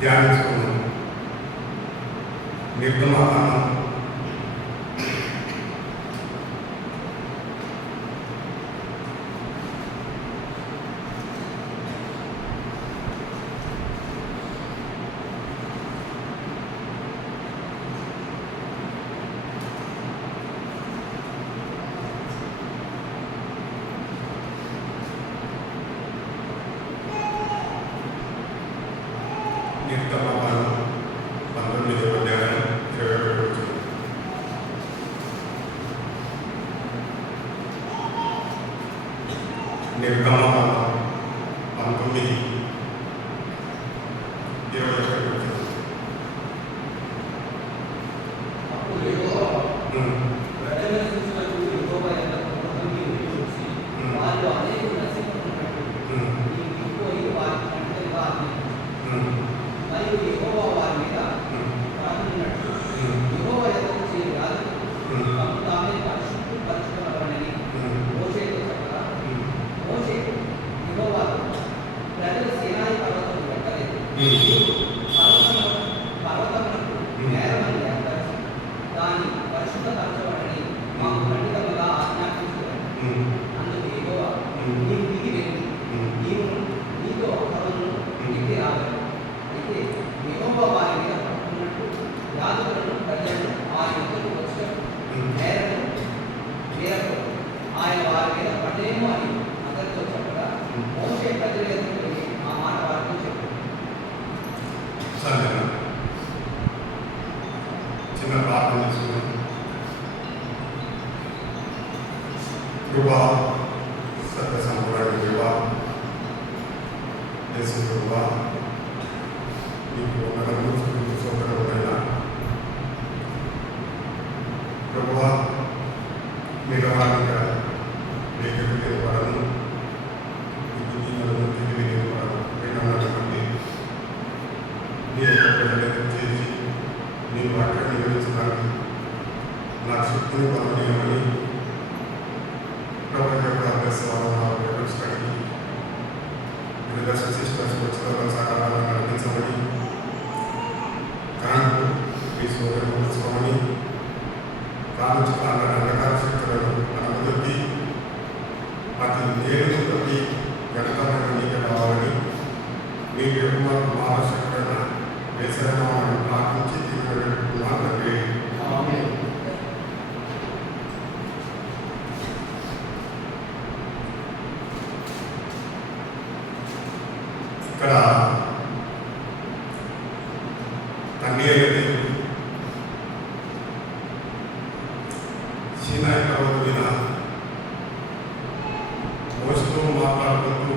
ధ్యానించుకున్నాం. నిర్గమకాండం నిర్గమకాండం 19వ అధ్యాయం 21వ వచనం. నిర్గమకాండం 19:21 వచనం. ఆయన వారి మీద పడేమో అని అందరితో చెప్పగా మోషే ప్రజల ఎదుట ఆ మాట వారితో చెప్పాడు. చిన్న ప్రార్థన చేసుకున్నాం. కృపా సత్య సంపూర్ణ దేవా యేసు ప్రభువా, నీకు వందనములు స్తుతులైనా ప్రభువా, మీరు హానిగా లేఖకు పడను పడను వినటువంటి నీ యొక్క ప్రజలకు చేసి నీ వాక్యాన్ని వివరించడానికి నా శక్తిని పొందలేమని ప్రభు యొక్క అభ్యసనాన్ని సిస్టర్స్ సాకారాలను నడిపించమని కరెంటు మీ సోదరుని కాలుష్యాల అంధకార శక్తులను అనుమతి అతి నేరును ప్రతి గణతమైన నీకు రావాలని మీ కుమారు మహాశక్తులైన వేసరమాలను ప్రార్థించి తండ్రి. ఇక్కడ తండ్రి అయిన దేవుడు సీనాయి పర్వతం మీద మోసతో మాట్లాడుకుంటూ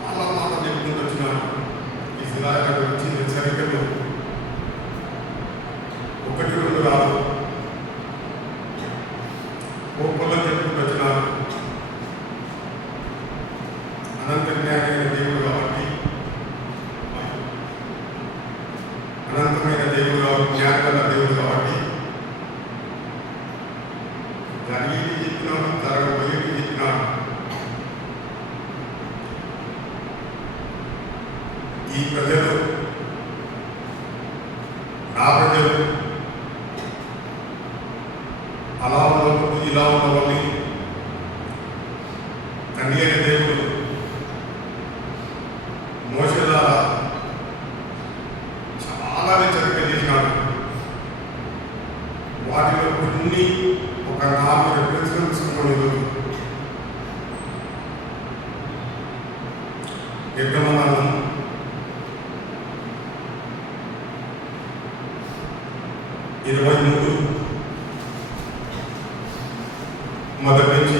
చాలా మాటలు చెప్పుకుంటూ వచ్చినాడు. ఈ శిలాయుల గురించి హెచ్చరికలు 1-2 రాదు, గొప్పలో చెప్పుకుంటూ వచ్చినాడు. అనంత జ్ఞానమైన దేవుడు కాబట్టి, అనంతమైన దేవుడు కాబట్టి, జ్ఞానమైన దేవుడు కాబట్టి జరిగేది చెప్పినాడు, జరగబోయేది చెప్పినాడు. ఈ ప్రజలు నా ప్రజలు అలా ఉన్నప్పుడు ఇలా ఉన్నవాళ్ళని తండ్రి అయిన దేవుడు మోషే ద్వారా చాలా హెచ్చరిక చేసినాడు. వాటిలో కొన్ని ఒక 4 రిఫరెన్స్లు నిర్గమకాండం 23 మొదటి నుంచి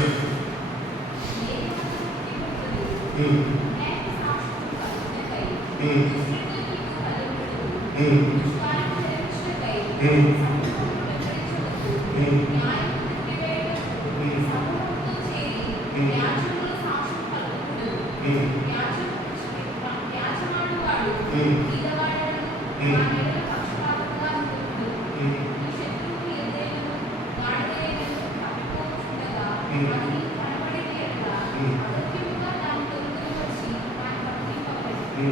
ఈ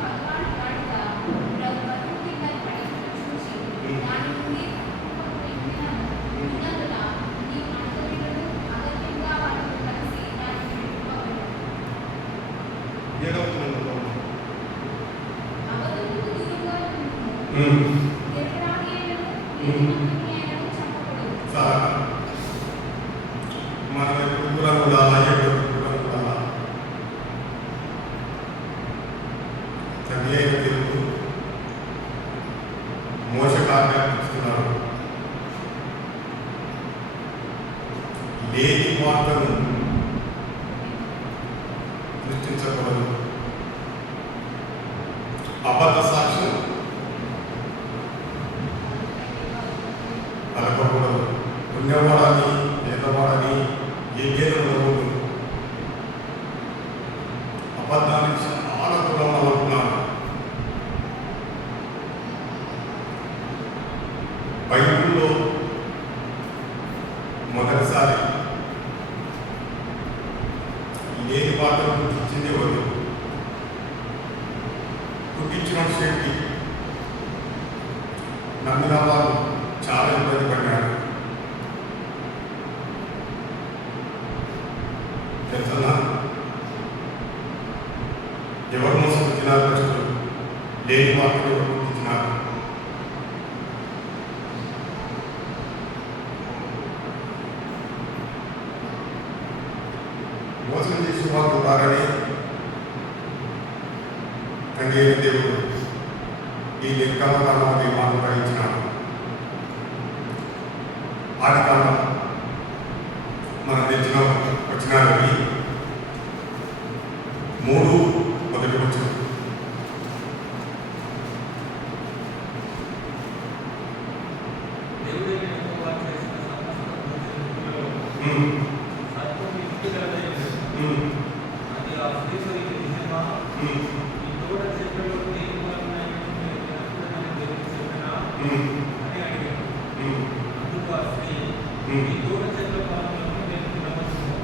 భగవాన్ గాడిద ప్రకృతి మీద పడి చూసి దాని నుండి విన్నందున నీ మనసులను అగత్యంగా వాటితో కలిసి దాన్ని విడిపోగలరు. ఏడవుతున్నాను అవధులకు దూరంగా ఉండుము. వ్యభిచారియైనను నీతిమంతునియైనను చంపకూడదు. సార్ మనం ఎప్పుడు దూరం ఉండాలా ఎప్పుడు దూరం ఉండాలా తండ్రి అయిన దేవుడు మోసకు ఆజ్ఞాపిస్తున్నారు. లేని వార్తను సృష్టించకూడదు. అబద్ధ సాక్ష్యం పలకకూడదు. పుణ్యవాడని పేదవాడని ఏ భేదం ఉండకూడదు. అబద్ధానికి చాలా దూరం అవుతున్నారు. బైబిల్లో మొదటిసారి లేని వార్తను గుర్తించింది ఎవరు? పుట్టించిన శక్తి నమ్మిన వాళ్ళు చాలా ఇబ్బంది పడ్డారు. తెలుసా ఎవరు మోసపుచ్చినారు? ప్రజలు లేని వార్తను ఎవరు గుర్తించినారు? మోసం చేసి వాళ్ళు ఉన్నారని తండ్రి అయిన దేవుడు ఈ నిర్గమకాలంలో మాకు గ్రహించినాడు. ఆది కాలం మనం తెచ్చిన వచ్చినారని 3 మొదటి వచ్చిన దేవుడైన యెహోవా చేసిన సమస్త భూమిలో సత్యం యుక్తిగలదైనది. అది ఆ స్త్రీపరికి నిజమా? ఈ తోట చెట్లలో దేని వలనైనను మీరు తినకూడదని దేవుడు చెప్పినా అని అడిగాడు. అందుకు ఆ స్త్రీ, ఈ తోట చెట్ల ఫలములను నేను తినవచ్చును.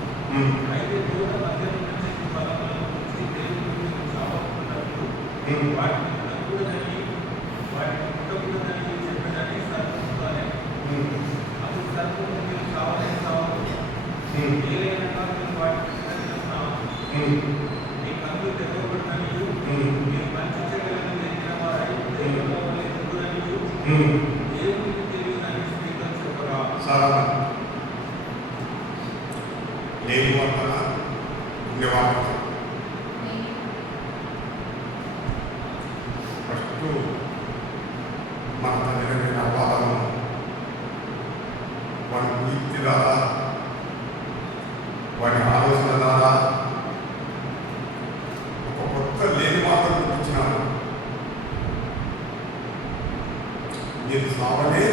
అయితే తోట మధ్యనున్న చెట్టు ఫలములను గురించి దేవుడు మీరు చావకున్నట్లు వాటిని తినకూడదని వాటిని ముట్టకూడదని చెప్పినని సర్పముతో అనెను. అప్పుడు సర్పము, మీరు చావనే చావరు. ఏలైనగా మీరు వాటిని తినవలసిన మీ కన్నులు తెరవబడిననియు మీరు మంచి చెడులను ఎరిగిన వారై దేవుని వలె ఎరుగుదనియు దేవునికి తెలియదని స్త్రీతో చెప్పగా. సారా లేని వార్తన ఉండే వార్త ఫస్ట్ మన తండ్రి అపాదము వాడి నీతి ద్వారా వాడి ఆలోచన ద్వారా ఒక కొత్త లేని మాత్రం గుర్తించినాను. మీరు సావనే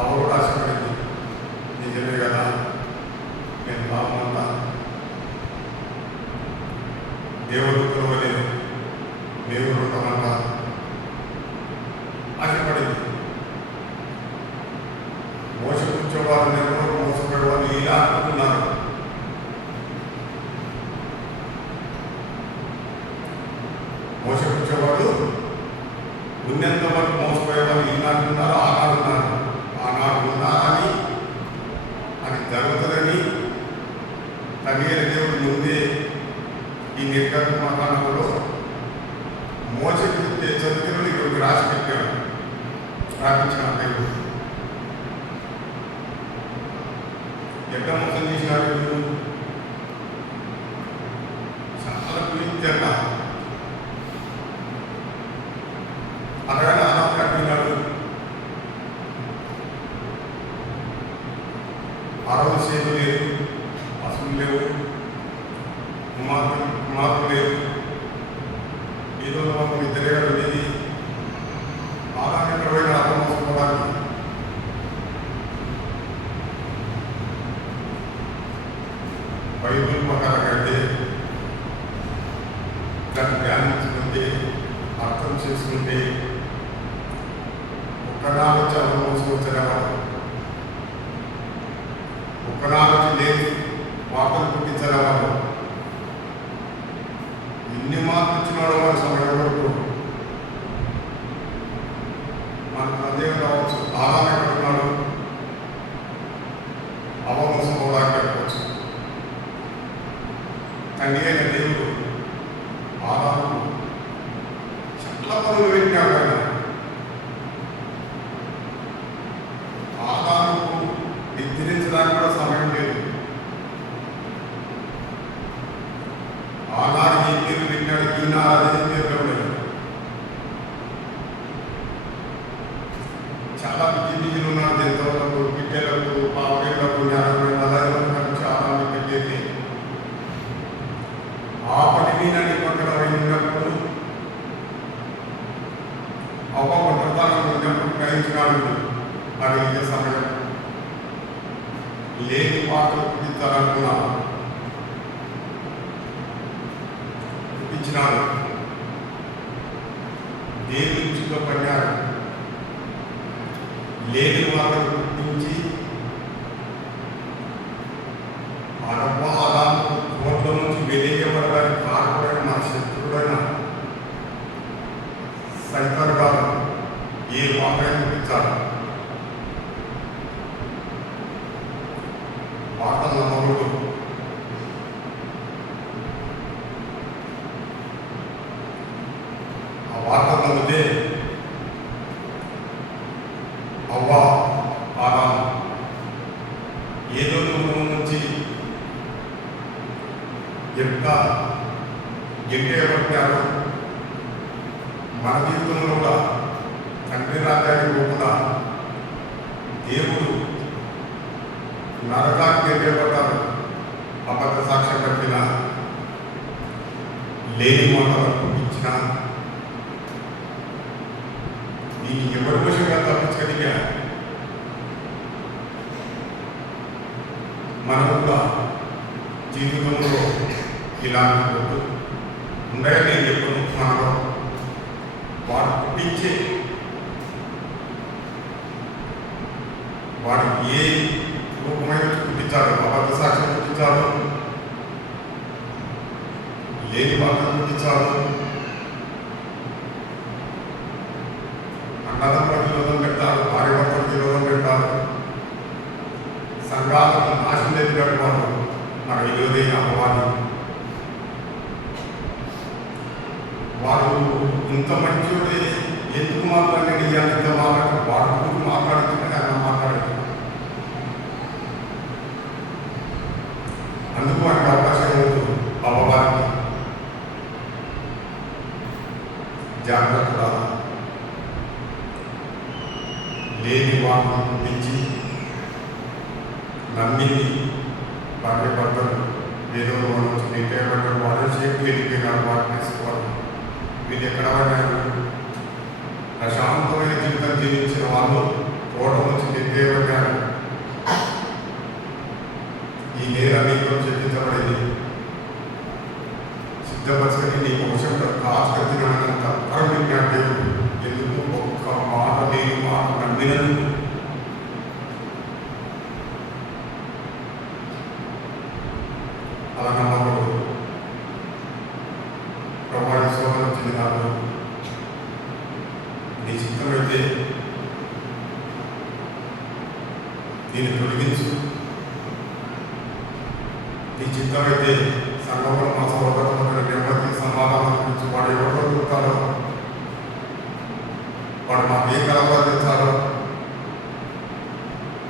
అవరు ఆశపడింది. నిజమే కదా, నేను బాగుంటా దేవుడు పిలవలేదు, దేవుడు ఉండమంట ఆశపడింది. మోసపుచ్చేవారు ఎవరు మోసపడేవాళ్ళు ఇలా అనుకున్నారు. మోసపుచ్చేవాడు ఉన్నంత వరకు మోసపోయేవాళ్ళు ఈనాడు ఉన్నారు, ఆనాడు ఉన్నారు. ఆనాడు ఉన్నారని అది జరుగుతుందని తండ్రి అయిన దేవుడు ముందే ఈ నిర్గమకాండంలో మోసకి చదువుకుని ఇక్కడ రాసి పెట్టాడు, రాపించిన దేవుడు. ఎక్కడ మోసం చేసినాడు? చాలా కుయించట అలాగే అనాథ కట్టినాడు. అరవై సేపు లేదు, పశువులు లేవు, కుమార్తెలు లేవు. ఏదో మాకు ఇద్దరే ఉండేది. అలాగే ఎక్కడ పోయినా అర్థం మోసపోవడానికి బైబిల్ ప్రకారం అయితే దాన్ని ధ్యానించుకుంటే అర్థం చేసుకుంటే ఒక్కనాడు చాలా మోసుకొచ్చేవాడు. ఒక్కనాడు లేని వార్తలు పుట్టించేవాడు. అనిపించినాడో మన సమయం వరకు మనకు అదే కావచ్చు. ఆదాం ఎక్కడున్నాడు? అవమోసం అవడానికి చెప్పవచ్చు. తండ్రి అయిన దేవుడు ఆదాము చాలా పనులు పెట్టినాడు. ఆయన ఆదాముకు నిద్రించడానికి కూడా సమయం లేదు. ఆనాడు ఈ పేరు పెట్టినాడు, ఈనాడు అదే పేరు లేదు. చాలా బిజీలు ఉన్నారు. జంతువులకు, పిట్టెలకు, పావులకు, జ్ఞానం చాలా పెట్టేది. ఆ పని మీద నిమగ్నమైనప్పుడు అవ్వ ప్రధానం ఉన్నప్పుడు గ్రహించినాడు. అది ఇదే సమయం లేని పాటలు పుట్టించాలనుకున్నాను, పుట్టించినాడు. దేవుని దృష్టిలో పడినాడు. లేని పాటలు పుట్టించి అలా కోట్ల నుంచి వెలియబడడానికి కారణమైన మన శత్రుడైన సైతాను గారు ఏ వార్తను పుట్టించాడు. వార్తల నమ్మకుడు ఆ వార్త నమ్మితే అవ్వ ఆదాము ఏదో దూరం నుంచి ఎంత గెట్టేయబట్టారో మన జీవితంలో కూడా తండ్రి రాజ్యానికి పోకుండా దేవుడు నరకానికి గెట్టేయబడ్డారు. అబద్ధ సాక్ష్యం పెట్టిన, లేని మాటలు పుట్టించిన, దీన్ని ఎవరి వశంగా తప్పించగలిగా మనం కూడా జీవితంలో ఇలాంటి ఉండగా నేను చెప్పను. మనలో వాడు పుట్టించే వాడు ఏ రూపమైన పుట్టించాడు. అబద్ధ సాక్ష్యం పుట్టించాడు, లేని బాధలు పుట్టించాడు, అన్నదమ్ములకు విరోధం పెట్టారు, భార్య భర్తలకు విరోధం పెట్టారు, సంఘాలను నాశనం ఎదిగాడు. వాడు మన విరోధైన అపవాది. వాడు ఇంత మంచివాడే ఎందుకు మాట్లాడి ఎంత మాట్లాడు, వాడు గురించి మాట్లాడుతుంటే ఆయన మాట్లాడుతుంది. అందుకు వాడికి అవకాశం లేదు. అపవాదికి జాగ్రత్తగా లేని వాటిని పుట్టించి నమ్మింది భార్య భర్తలు ఏదో నుంచి నెట్టేయబడ్డారు. వాడు సేఫ్టీ వెళ్ళిపోయినాడు. వాటిని వేసుకోవాలి. వీళ్ళు ఎక్కడ పడ్డారు? ప్రశాంతమైన జీవితం జీవించిన వాళ్ళు తోట నుంచి నెట్టేయబడ్డారు. ఈ నేర నీతో చెల్లించబడింది. సిద్ధపరచని నీ వంశం కాచుకతినంత పరమిజ్ఞాన దేవుడు. ఎందుకు? ఒక్క మాట లేని మాట నమ్మినందుకు. అలా నమ్మకూడదు. ప్రభావి సోదరు చెందినాడు. నీ చిత్తమైతే దీన్ని తొలగించు. నీ చిత్తమైతే సంఘంలో మా సోదరులతో నెమ్మది సమాధానం గురించి వాడు ఎవరిలో దొరుకుతాడో, వాడు మాకు ఏ కలవా తెచ్చాడో,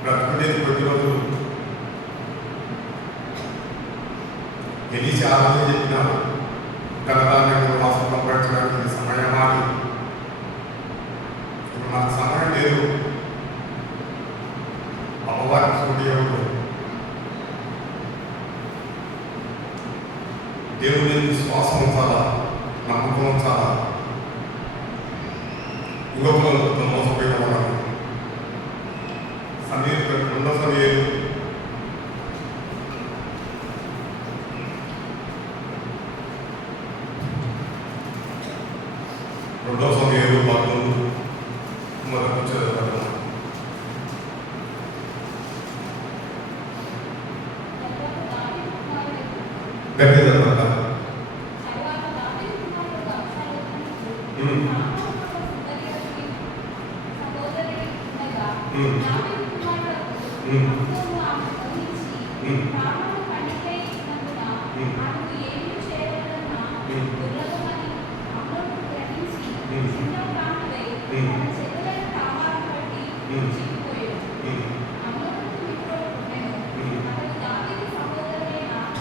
బ్రతుకునేది కొద్ది రోజులు గెలిచి ఆలోచన చెప్పినారు. ధనధాన్యంలో వాసం సంపాదించడానికి సమయమాని. ఇప్పుడు నాకు సమయం లేదు. అపవారికి సూర్యుడు దేవుని విశ్వాసం ఉంచాలా, నమ్మకం ఉంచాలా. యువకులతో మోసపోయిన వాళ్ళకు సమీర్ రెండో సమీరు 13 మొదటి చదవడం. గట్టి తర్వాత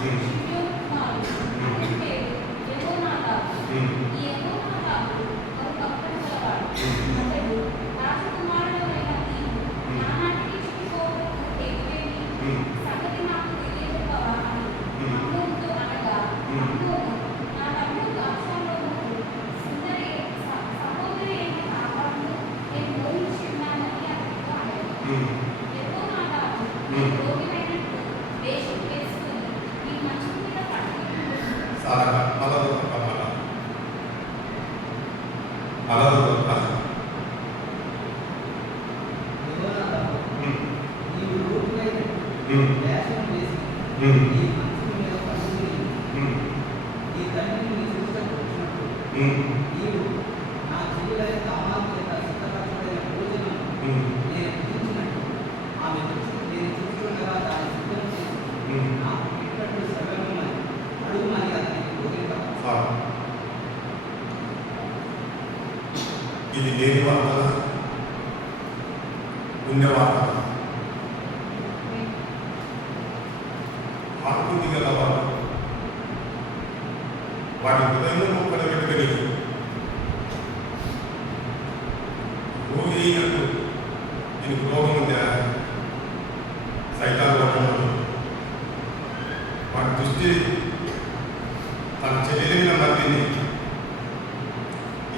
షిమ్యోను కుమారుడు. అతని పేరు యెహోనాదాబు. ఈ యెహోనాదాబు ఒక భక్తుడు గలవాడు. అతడు రాజకుమారుడైన నీవు నానాటికి చుట్టుకోవటకు హేతువేమి? సంగతి నాకు తెలియజెప్పవా అని అమ్నోనుతో అనగా, అమ్నోను, నా తమ్ముడు అబ్షాలోముకు సహోదరి అయిన తామారును నేను మోహించి ఉన్నానని అతనితో అడిగాను. యెహోనాదాబు, నేను రోగినైనట్టు వేషం వేసుకుని నీ మంచం మీద పడుకుని యెహోనాదాబు, నీవు రోగినైనట్టు వేషం వేసుకుని నీ మంచం మీద పడుకుని నీ తండ్రిని నీ చూడకు వచ్చినప్పుడు నీవు నా చెల్లెలైన తామారు చేత సిద్ధపరచబడిన భోజనం నేను భుజించినట్టు నేను చూస్తుండగా దాన్ని సిద్ధం చేసి నాకు పెట్టినట్టు శ్రవణమని అడుగుమని అతనికి బోధింపగా, ఇది లేని వార్తల ఉండే వార్తల ఆకృతి గల వారు వాటి హృదయంలో మొక్కలు పెట్టుకుని రోగి అయినట్టు దీనికి రోగం ఉందా సైతాన్ వర్గంలో వాటి దృష్టి తన చెల్లెలిన మందిని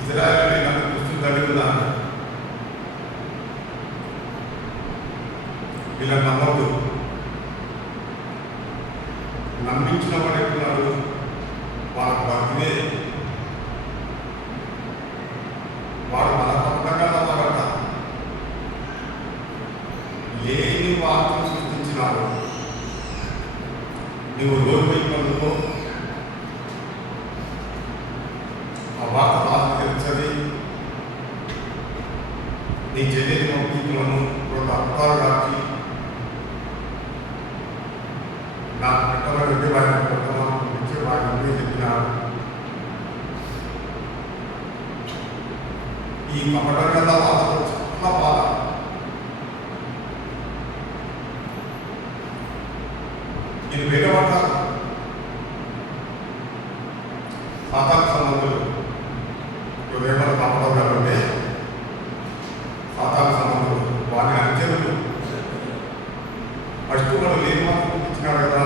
ఇజ్రాయేల్ నాకు దృష్టి కలిగిన ఇలా నమ్మద్దు. నమ్మించిన వాడు ఎట్టున్నాడు వాళ్ళ భక్తినే వాడు బలపడగా వాడట లేని వార్తను సృష్టించినాడు. నువ్వు రోడ్డు వైపు ఆ వార్త రాసి నీ చెల్లెలి పంపించులను రెండు అర్థాలు రాసి నాకు పెట్టమని వాడిని పెట్టమని పంపించి వాడిని చెప్పినాడు. ఈ కపటంగా బాధతో చాలా బాధ. ఇది వేగపడతారు సాతాను సంబంధులు వేమల కపటం కాబట్టి సాతాను సంబంధులు వారి అంచెలు ఫస్ట్ వాడు లేని మాత్రం పంపించినాడు కదా.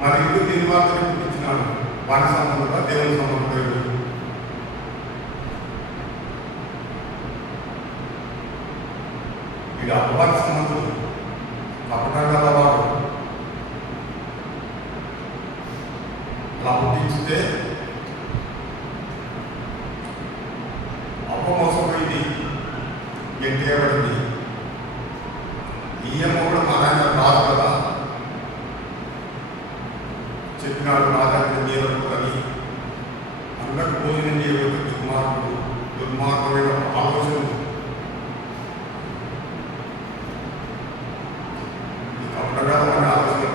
మరి ఇల్లు లేని మాత్రమే పంపించినాడు. వారి సంబంధంగా దేవుని సంబంధం లేదు. ఇది అపవాది సంబంధులు కపటంగా వాడు అలా పుట్టించితే అపమోసమైంది ఎట్టేయబడింది. ఈయమ్మ కూడా మా నాయన రాదు కదా చెప్పినాడు రాజాన్ని చేయవద్దని అందరికి భోజనం చేయవద్దు. దుర్మార్గమైన ఆలోచన కపటమైన ఆలోచన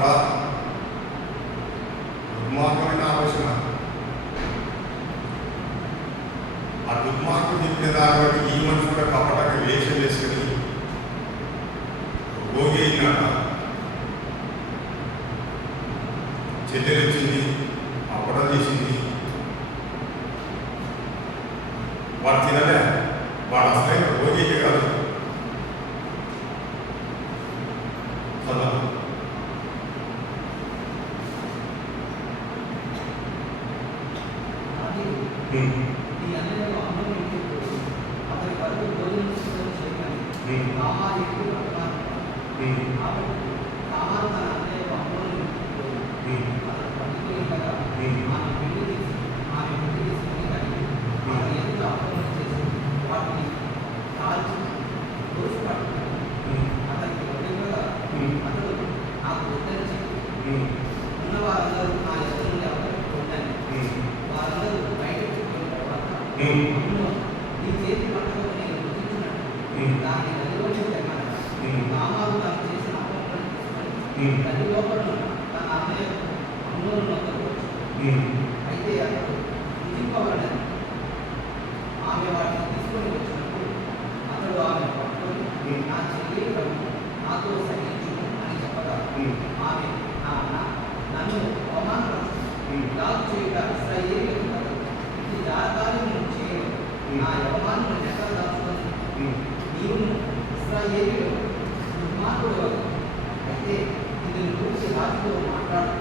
దుర్మార్గమైన ఆలోచన. ఆ దుర్మార్గం చెప్పిన దాన్ని బట్టి ఈ మనిషి కూడా కపటంగా వేషం వేసుకుని రోగి అయినాక చెల్లెలు వచ్చింది, అప్పడం చేసింది. వాడు తినలే, వాడు అసలైన రోగి కాదు. కదా ఈ అన్నయ్యలో అన్నం ఇంటికి అతని వరకు భోజనం సిద్ధం చేయమని తామారు ఇంటికి పట్టణానికి కాబట్టి తామారు తన అన్నయ్యలో అన్నం ఇంటికి అతను పండుకుని ఉండగా ఆమె పిండి తీసుకుని కలిగి అతని ఎంత అప్పడం చేసి వాటిని కాల్చి దోషి పట్టుకుని అతనికి వడ్డింపగా అతడు నాకు వద్దని చెప్పి ఉన్న వారందరూ నా ఎదురు నుండి అతనికి పొందని వారందరూ బయటకు పోయిన తర్వాత నీ చేతి పట్టణంలో నేను గుర్తించినట్టు దాన్ని నదిలోనే తెమ్మని తామారు తాను చేసిన అప్పటి తీసుకొని నది లోపల తన అన్నయ్య అమ్మోను వద్దకు వచ్చి అయితే అతడు గుర్తింపబడని ఆమె వాటిని తీసుకొని వచ్చినప్పుడు అతడు ఆమె పట్టుకొని నా చెల్లి ప్రభు చేయుట ఇశ్రాయేలీయులకు కలదు. ఇది జారకార్యమును చేయను. నా యవమానమును ఎక్కడ దాచుకొని నీవును ఇశ్రాయేలీయులకు దుర్మార్గుడు వలె. అయితే దీనిని గురించి రాజుతో మాట్లాడు.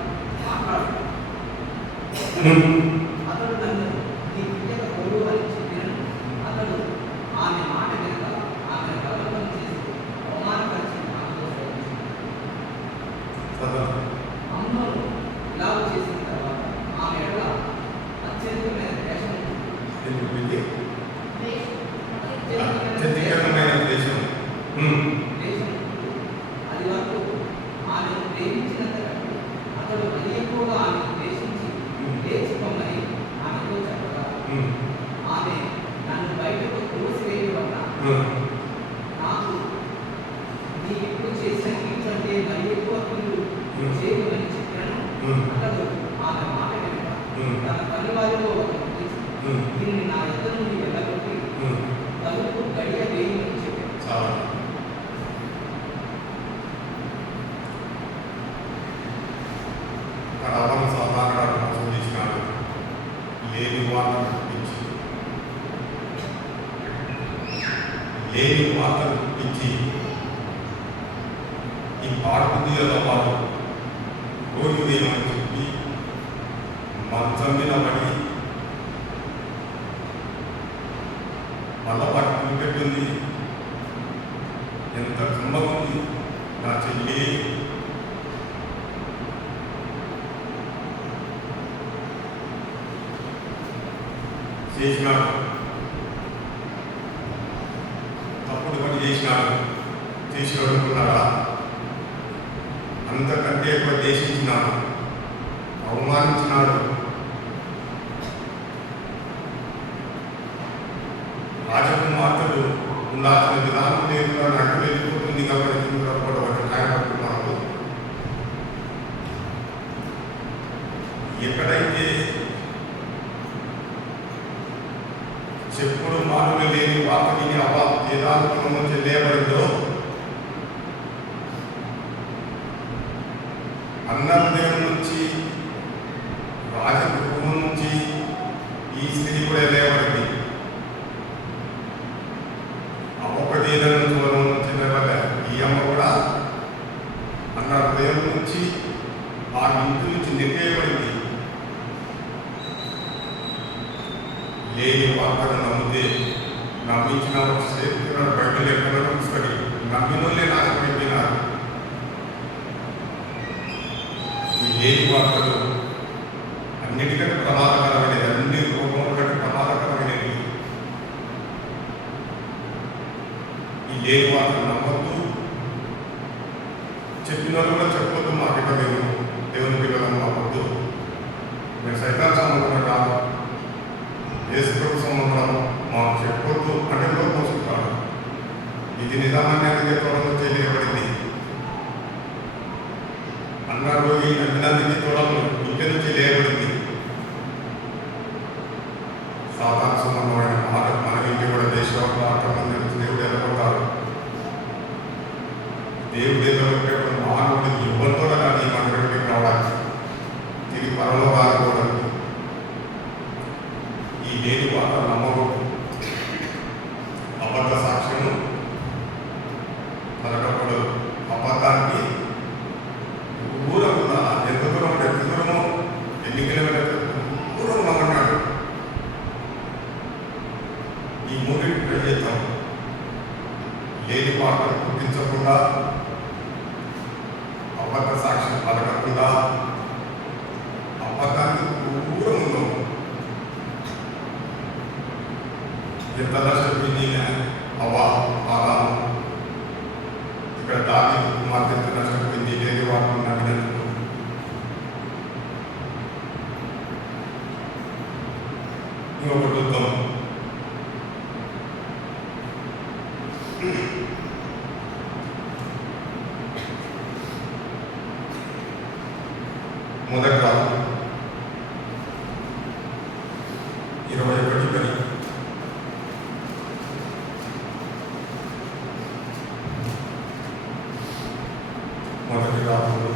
అతడు నన్ను నీ బిడ్డకు కొడు అని చెప్పినను. అతడు ఆమె మాట వినక ఆమెను బలవంతం చేసి అవమానపరిచి ఆమెతో అమ్నోను ఇలాగ చేసిన తర్వాత ఆమె ఎడల అత్యంతమైన ద్వేషం అది వరకు ఆమెను ప్రేమించినంత కంటే అతడు మరి ఎక్కువగా ఆమెను ద్వేషించి లేచి పొమ్మని ఆమెతో చెప్పగా ఆమె నన్ను బయటకు తోసివేయడం వల్ల నాకు నీ ఎప్పుడు చేసిన కీర్తి మరి ఎక్కువ కీడు చేయమని చెప్పాను. అతడు ఆమె మాట వినక తన పని వారిలో ఒకరు పిలిచి దీన్ని నా యొద్ద నుండి వెళ్ళగొట్టి తలుపు గడియ వేయమని చెప్పాను. అవన్నీ సాధారణ చూపించినాడు. లేని వార్తను గుర్తించి ఈ పాటు తీయలో పాటు రోజు దేవని చెప్పి మంచం మీద పడి మళ్ళా పట్టుకుని పెట్టింది. ఎంత కమ్మగుంది నా చెల్లి. చేసినాడు, తప్పుడు పని చేసినాడు అనుకున్నారా? అంతకంటే ఎక్కువ దేశించినాడు, అవమానించినాడు. రాజకుమార్తెలు ఉండాల్సిన విధానం లేదు, నడ్డు వెళ్ళిపోతుంది కాబట్టి కూడా ఒకటి గాయపడుతున్నారు. ఎక్కడైతే చెప్పుడు మాటలు లేని వాటిని వేదాంతంలో చెల్లేయబడిందో అన్నదేవుల నుంచి రాజగృహం నుంచి ఈ స్థితి కూడా వెళ్ళబడింది. అప్పదేదం నుంచి ఈ అమ్మ కూడా అన్నదేవుల నుంచి ఆ ఇంటి నుంచి నెట్టేయబడింది. లేని వార్తను నమ్మితే నమ్మించిన బయటలు ఎక్కడ తీసుకొని నమ్మినోళ్ళే నాశనమైపోయినారు. ఈ లేని వార్తలు అన్నిటికంటే ప్రమాదకరమైనది, అన్ని రూపముల కంటే ప్రమాదకరమైనది. ఈ లేని వార్తలు నమ్మద్దు, చెప్పిన వాళ్ళు కూడా చెప్పొద్దు. మాకిట మేము దేవుని పిల్లలను నమ్మద్దు. మేము సైతాన్ సంబంధం కాదు, యేసుప్రభు సంబంధం మాకు చెప్పొద్దు అంటే కూడా పోసుకుంటాడు. ఇది నిజామాన్యానికి త్వరలో చేయబడింది అన్నారు. ఈ నమ్మినందుకు త్వరలో ఇంటి నుంచి లేయబడింది. సాధారణ సంబంధమైన మాట మన ఇంటి కూడా దేశంలో అక్రమం దేవుడు ఎదగొడతాడు. దేవుడు ఎదగొట్టేప్పుడు మానవుడు ఇవ్వతో కానీ మన దగ్గరికి రావాలి, తిరిగి పరలో రాకూడదు. ఈ లేని వార్త నమ్మకూడదు. అబద్ధ సాక్ష్యము పలకకూడదు. అబద్ధానికి దూరం ఎంత దూరం అంటే ఎంత దూరమో, ఎన్ని కిలోమీటర్లు దూరం నమ్మన్నాడు. ఈ మూడింటి ప్రయత్నం లేని వార్తను గుర్తించకుండా, అబద్ధ సాక్ష్యం పలకకుండా, అబద్ధానికి దూరం ఉందో ఎంత నష్టపోయింది ఆదాము. ఇక్కడ దాని కుమార్తె ఎంత నష్టపోయింది లేని వాటిని నమ్మినందుకు. ఇంకొకటి చూద్దాం. మొదటి రాజు 21 మొదటి రాజు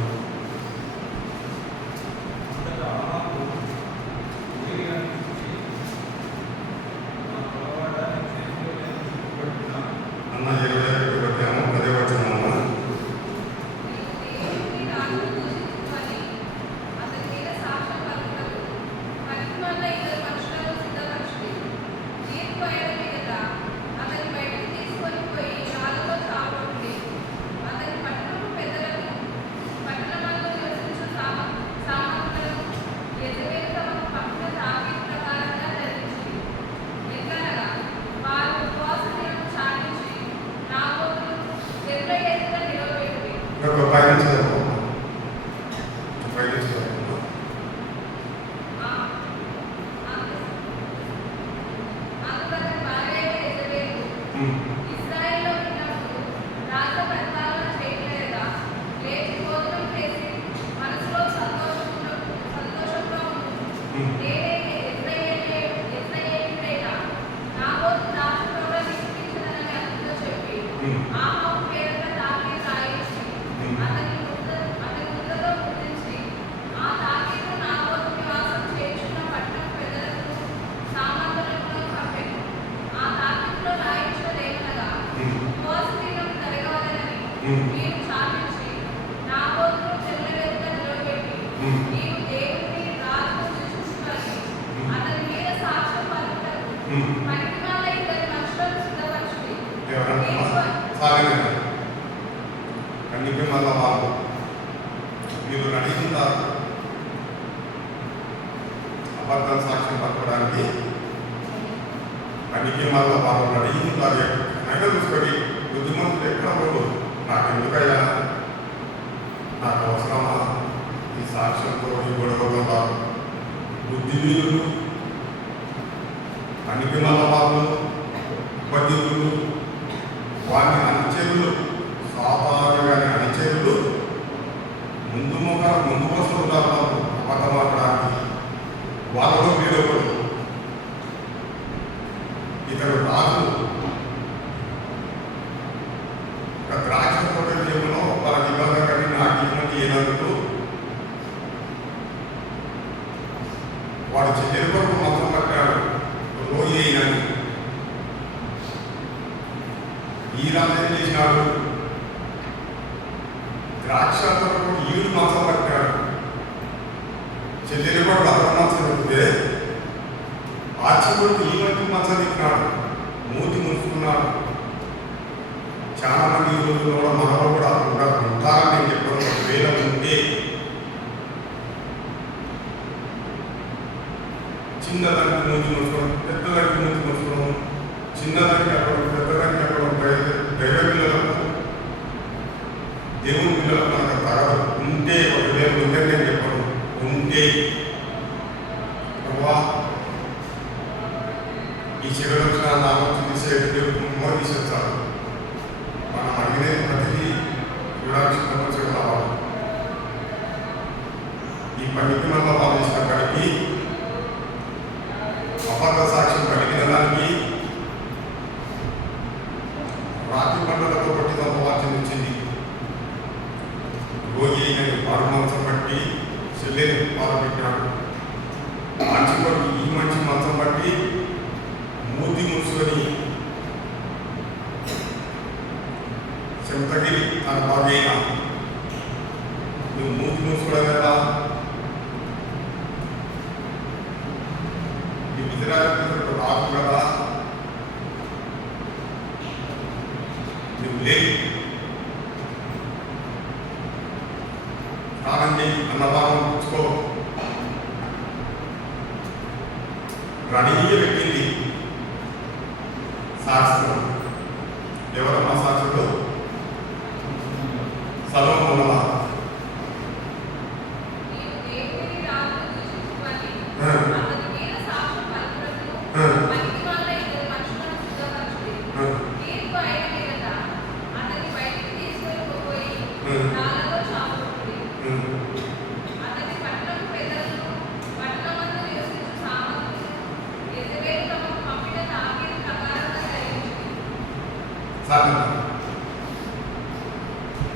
ఒక పైన పైన ఇశ్రాయేలులో ఉన్నప్పుడు రాజు పరిపాలన చేయలేదా? లేచి భోజనం చేసి మనసులో సంతోషంగా ఉంటుంది. నేనే ఎజ్రాయేలీయుడైన నాబోతు ద్రాక్షతోట నిష్క్రమించదనని అతనితో చెప్పి ఆహాబు పేరిట తాకీదు రాయించి అతని ముద్రతో ముద్రించి ఆ తాకీదు నాబోతు నివాసం చేయుచున్న పట్టణ పెద్దలకు సామంతులకు పంపెను. ఆ తాకీదులో రాయించినదేమనగా, ఉపవాసదినం జరగవలెనని మీరు చాటించి నాబోతును చెల్లె ఎదుట నిలవబెట్టి నీవు దేవుని రాజును దూషించుకొని అతని మీద సాక్ష్యం పలుకుటకు పనికిమాల ఇద్దరి మనుషులను సిద్ధపరచుడి. అందుకే మళ్ళా వాళ్ళు మీరు అడిగినారు అబద్ధం సాక్ష్యం పట్టుకోవడానికి. అందుకే మళ్ళా వాళ్ళు అడిగినారు అయినా చూసుకొని బుద్ధిమంతులు ఎక్కడ పోదు. నాకు ఎందుకయ్యా, నాకు అవసరమా ఈ సాక్ష్యంతో ఈ గొడవతో? బుద్ధివీరులు, అందుకే మళ్ళా వాళ్ళు బద్ధివులు, వారిని అనుచరులు, సాతాను గారి అనుచరులు ముందు కోసం ఉన్నారు అబద్ధం మాట్లాడడానికి. వాళ్ళలో వీడొకడు ఇతడు రాజు ఒక ద్రాక్ష తోట జీవులో వాళ్ళకి ఇబ్బంది కానీ నాకు ఇబ్బంది అయినందుకు వాడు చెల్లెల కొరకు మొత్తం పట్టాడు. రోజు అయినని ఈ రాజు ఏం చేసినాడు? ద్రాక్ష తోటకు ఈడు మొత్తం పట్టాడు. చెల్లెల కొరకు అతను మంచం పెడితే ఆచికొరకు ఈ వంటి మంచం తిప్పినాడు, మూతి ముసుకున్నాడు. చాలా మంది ఈ రోజుల్లో కూడా మనలో కూడా ఉంటారని నేను చెప్పడం ఒకవేళ ఉంటే చిన్నదానికి మూతి ముసుకోవడం, పెద్దదానికి మూతి ముసుకోవడం, చిన్నదానికి చెప్పడం, పెద్దదానికి చెప్పడం. దైవ పిల్లలకు, దేవుని పిల్లలకు మనకు తగదు. ఉంటే ఒకవేళ ఉందని నేను చెప్పడం ఉంటే ప్రభా ఈ చెడు లక్షణాలను ఆలోచన తీసేది తీసేస్తారు. మనం అడిగిన ప్రతిదీ గుణాక్షణ రావాలి. ఈ పనికి వల్ల వాళ్ళు ఇచ్చిన కడిగి అబద్ధ సాక్ష్యం కలిగిన దానికి రాత్రి పండుగలతో బట్టి సంపవాల్సి వచ్చింది. రోగి అయిన పాడు మాంసం బట్టి చెల్లెని పాల్పెట్టాడు. మంచి కొరకు ఈ మంచి మాంసం బట్టి మూతి మూసుకొని చెంతగిరి తన బాగైనా నువ్వు మూతి మూసుకోవడం కదా, నీ విధురాజు రాదు కదా, నువ్వు లేదు కాదండి అన్నదానం పుచ్చుకో రెడీగా పెట్టింది శాస్త్రం. ఎవరమ్మా శాస్త్రుడు? సలోమోను.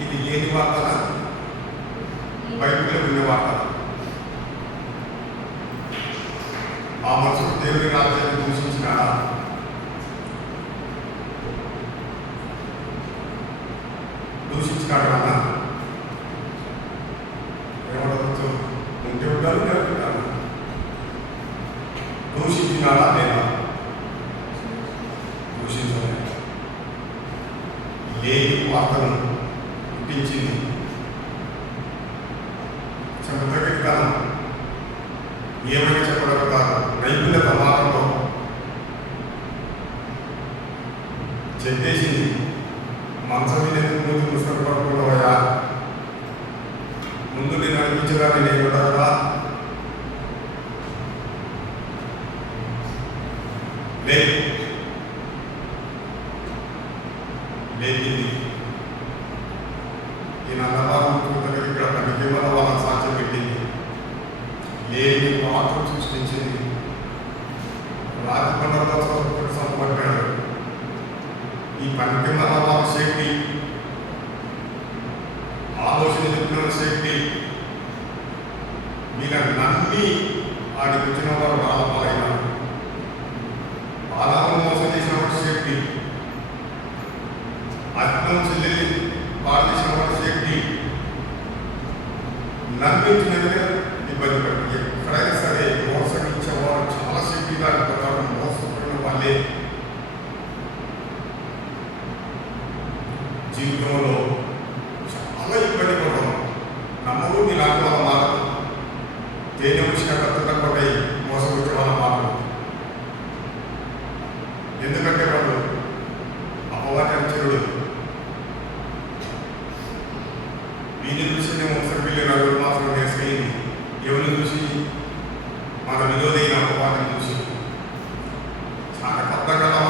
ఇది ఏది వార్త? బైబిల్లో విన్న వార్త. ఆ మనుషుడు దేవుని రాజ్యాన్ని దూషించినాడా? దూషించినాడు అన్నా ఏమడవచ్చు? ఉంటే ఉంటారు, నేర్పుతాను. దూషించినాడా లేదా? దూషించలేదు. లేని వార్తను పుట్టించింది. చెమతగలిగాను ఏమైనా చెప్పగలుగుతారు? నైపుణ్యత మాటలో చెప్పేసింది. మంచం మీద ఎందుకు మూతి పుస్తకం పడుకోవయా ఈ నందబాబు దగ్గర ఇక్కడ పనికిమల వాళ్ళ సాక్ష్యం పెట్టింది, లేని పాత్ర సృష్టించింది, రాతి పండుగ సంపడ్డాడు. ఈ పనికిమల వాళ్ళ శక్తి, ఆలోచన చెప్పిన శక్తి, వీళ్ళని నమ్మి ఆడికి వచ్చిన వారు రాలపాలైన బాలాలను మోసం చేసిన వాడి శక్తి, అర్థం చెల్లెలి పాడు చేసిన వాడి శక్తి, నమ్మించినది ఇబ్బంది పడి ఎక్కడైనా సరే మోసం ఇచ్చేవారు చాలా శక్తి దాని ప్రకారం మోసపడిన వాళ్ళే జీవితంలో చాలా ఇబ్బంది పడడం. నమ్మరు ఇలాంటి వాళ్ళ మాటలు, తేనె వచ్చిన కత్తులపై మోసం వచ్చే వాళ్ళ మాటలు. ఎందుకంటే వాళ్ళు అపవాదనుచరుడు. వీని చూసి మేము ఒకసారి వెళ్ళి నలుగురు మాత్రం వేసుకైంది, ఎవరిని చూసి మన విరోధైన అపవాదం చూసి చాలా కష్టంగా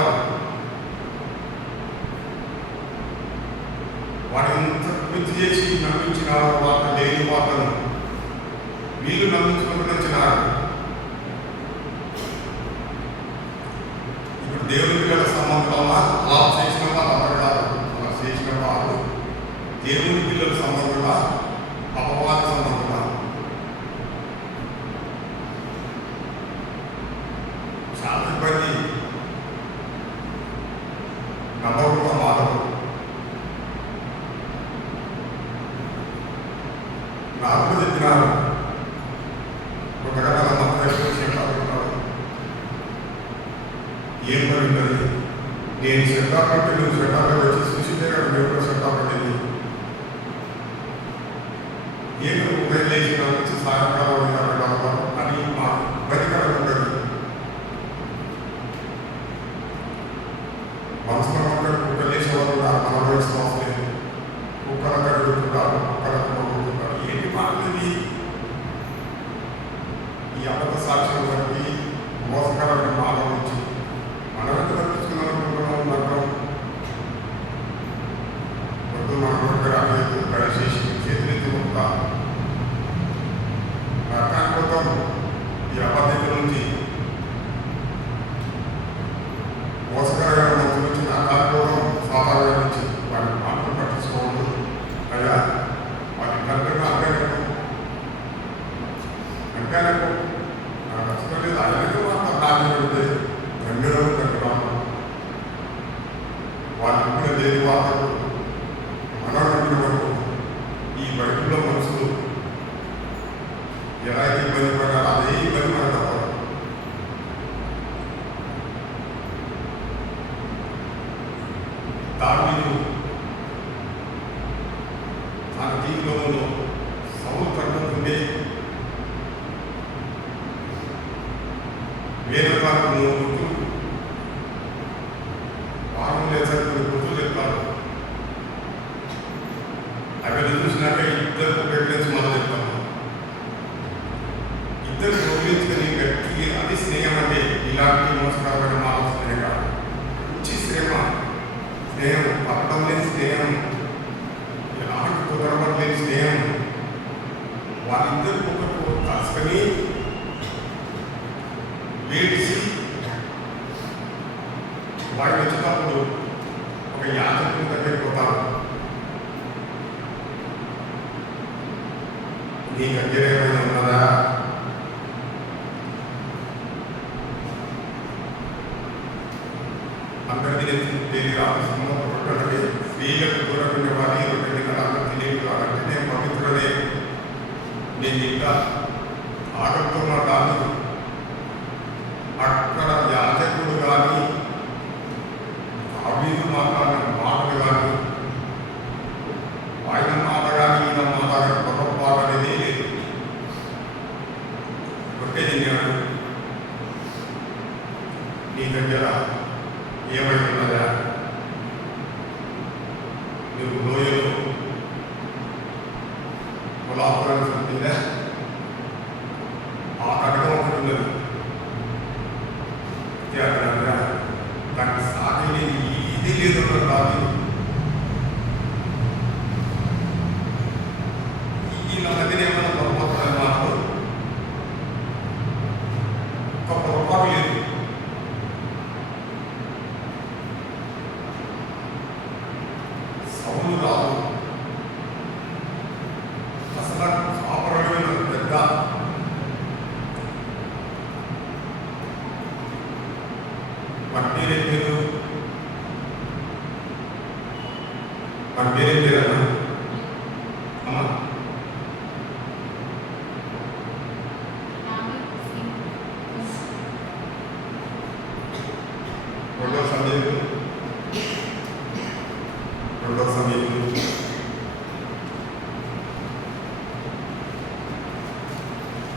వాడిని గుర్తు చేసి నమ్మించినారు. వాళ్ళ లేని వార్తను వీళ్ళు నమ్మించుకుంటూ వచ్చినారు. ఇప్పుడు దేవుని పిల్లల సంబంధంలో అలా చేసిన వాళ్ళు అపరాధాలు, అలా చేసిన వాళ్ళు దేవుని పిల్లల సంబంధంగా అపవాద సంబంధంగా చాలా ఇబ్బంది. నమ్మకుండా మాటలు నాకు చెప్పినారు. ఒక రకాల ఏం పని ఉంటుంది, నేను సెంటర్ పట్టి నువ్వు సెంటర్లో వచ్చి చూసితే కదా నేను కూడా సెంటర్ పట్టింది. నేను ఉదయం లేచిన నుంచి సాయంకాలం అని మా బతికాలం ఉంటుంది. మనసులో ఉంటాడు కుక్కలు చేసేవాళ్ళు నాకు 40 సంవత్సరాలు కుక్కల కడుగుతుంటారు, కుక్కల కొడుకుంటారు. ఏంటి మాట్లాడి ఈ అబద్ధ సాక్ష్యం బట్టి మోసకరమైన మాట నుంచి మనమెంత తప్పించుకున్నాం మాత్రం వద్దు. మన దగ్గర కలిసేసి చేతులెత్తి ఉంటా నరకానిపోతాం. ఈ అబద్ధికుల నుంచి మోసకరమైన మంచి నుంచి నరకానిపోతాం. సాధారణ నుంచి వాటి మాటలు పట్టించుకోవద్దు. అయ్యా వాటి కరెక్ట్గా అంటే నాకు నచ్చలేదు. ఆయనకు మాత్రం నాన్న పెడితే గంభీరం కట్టున్నాను. వాళ్ళ లేని వార్తలు మనోరంజన వరకు ఈ బయటలో మనుషులు ఎలా అయితే ఇబ్బంది పడాలి అదే ఇబ్బంది పడతారు. దావీదు తన జీవితంలో సౌలు కట్టుకుంటే వేరే వారికి 3 గుర్తులు వారం లేసరికి గుర్తులు చెప్తారు. అవి చూసినాక ఇద్దరు ప్రెగ్నెన్సీ మొదలు చెప్తాము. ఇద్దరు ప్రోగ్రెన్స్ని గట్టి అది స్నేహం అంటే ఇలాంటి మోసకరమైన మానవ స్నేహం కాదు. మంచి స్నేహం పట్టడం లేని స్నేహం, ఎలాంటి కుదరడం లేని స్నేహం. వాళ్ళిద్దరు ఒకరు కలుసుకొని వేడిసి వాడికి వచ్చినప్పుడు ఒక యాజకుని దగ్గరికి పోతారు. నీ దగ్గర ఏమైనా ఉన్నదా? అందరికీ తెలియదు. ఆఫీసులో స్త్రీలకు దూరకుండా వారి 2 దినాలు తెలియదు కాబట్టి నేను పవిత్రుడే, నేను ఇంకా ఆటంతో కాదు. అక్కడ యాజకుడు కానీ దావీదు మాట్లాడిన మాటలు కానీ ఆయన మాట కానీ ఈయన మాట కానీ పొరపాటు అనేది లేదు. ఒకే తిన్నాడు. నీ దగ్గర ఏమైతున్నదా? నువ్వు లోయలో కులాపురాన్ని చెప్పిందా? ఆ కడగ ఒకటి ఉన్నది. దానికి సాటి ఇది లేదు. దావీదు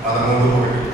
13:1.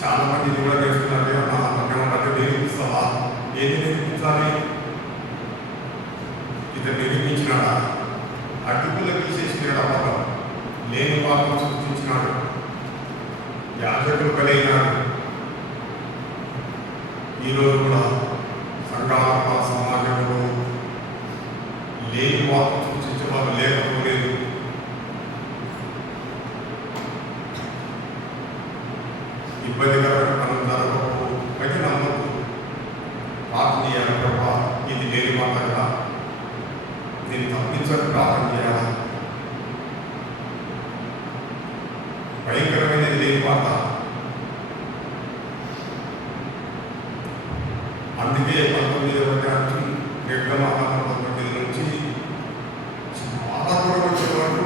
చాలా మంది ఇది కూడా నేర్చుకున్నారు. అంటే నేర్పిస్తావా? ఏది నేర్పించాలి? ఇతను నిరూపించినాడా? అడ్డుకుల తీసేసినాడు, అబద్ధం లేని పాపం సృష్టించినాడు, యాజకులు కలిగినాడు. ఈరోజు కూడా సంఘాత్మ సమాజంలో లేని పాపం సృష్టించే వాళ్ళు లేకపోలేదు. ఇబ్బందికరమైన పనులు జరగకపో అయితే నమ్మకు, ప్రార్థన చేయాలి. ప్రభా, ఇది లేని మాట కదా, దీన్ని తప్పించక ప్రార్థన చేయాలి. భయంకరమైనది లేని మాట. అందుకే 19 నిర్గమకాండం 19 నుంచి చాలా దూరం వచ్చే వరకు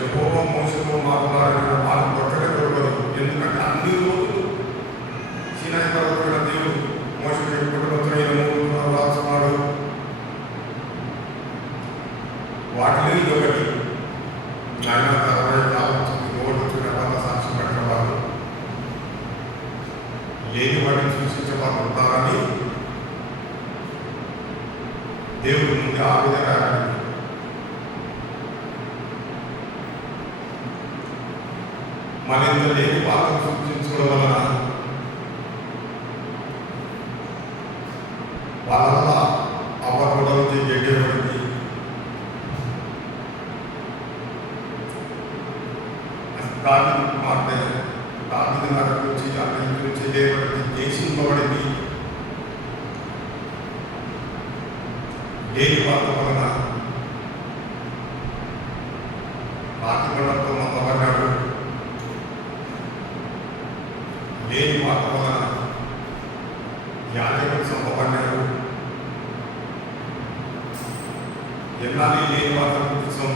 యెహోవా మోషేతో మాట్లాడిన మాట దొరకనే దొరకదు. ఎందుకంటే అన్ని రోజులు సీనాయి పర్వతమైన దేవుడు మోషే చెప్పుకుంటూ రాస్తున్నాడు. వాటిలో ఇది ఒకటి. ఆయన 60 కాలం నోటు వచ్చిన సాక్షి పెట్టిన వాళ్ళు లేని వాటిని సృష్టించే వాళ్ళు ఉంటారని దేవుడు ముందు ఆ విధంగా మరింత లేని పాత్ర సృష్టించడం వలన వాళ్ళ వల్ల అవ్వకూడదు గడ్డేపడింది. దాని మాట దాని నగర నుంచి అన్ని నుంచి చేయబడింది, దేశింపబడింది. లేని పాత్ర వలన రాతిబండతో మొత్తపడ్డాడు. లేని పాత్ర వలన యాజకులు చంపబడ్డాడు. ఎన్నాళ్ళు లేని పాత్ర కోసం